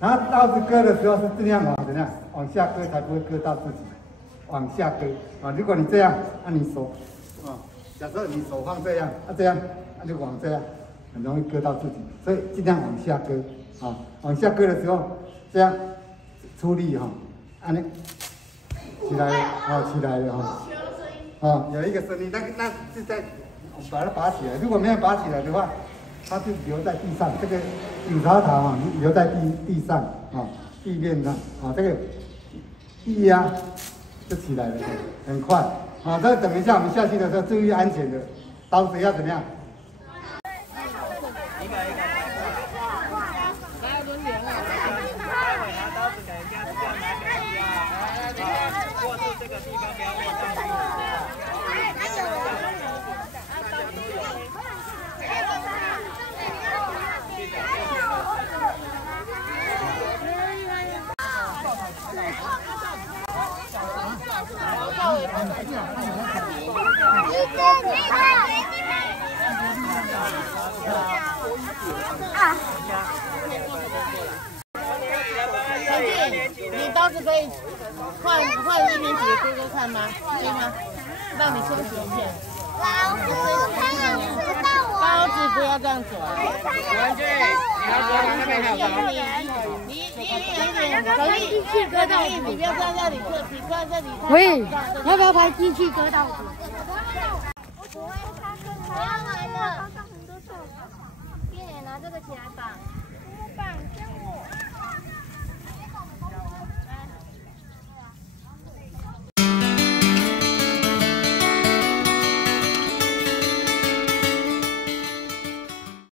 然后刀子割的时候是尽量往怎样往下割，才不会割到自己。往下割啊！如果你这样，那你手啊，假设你手放这样，这样，那就往这样，很容易割到自己。所以尽量往下割啊！往下割的时候，这样出力哈，按呢起来了，起来了哈。有一个声音，那是在把它拔起来。如果没有拔起来的话，它就留在地上。这个警察塔啊，留在地上啊，地面上啊，这个一压就起来了，很快啊。这等一下我们下去的时候注意安全的，刀子要怎么样？一个。来轮流啊！待会拿刀子给人家，这样拿给人家。握住这个地方，不要握上去。你刀子可以换1年级的哥哥看吗？可以吗？让你休息一下。老师，他想知道我。刀子不要这样子。文俊，你要说那边还有你远一点，可以机器割到底，你不要站在这里，你站在这里。喂，要不要拍机器割到底？我不会，他跟我要来了。很多手，爹拿这个起来绑，绑跟我。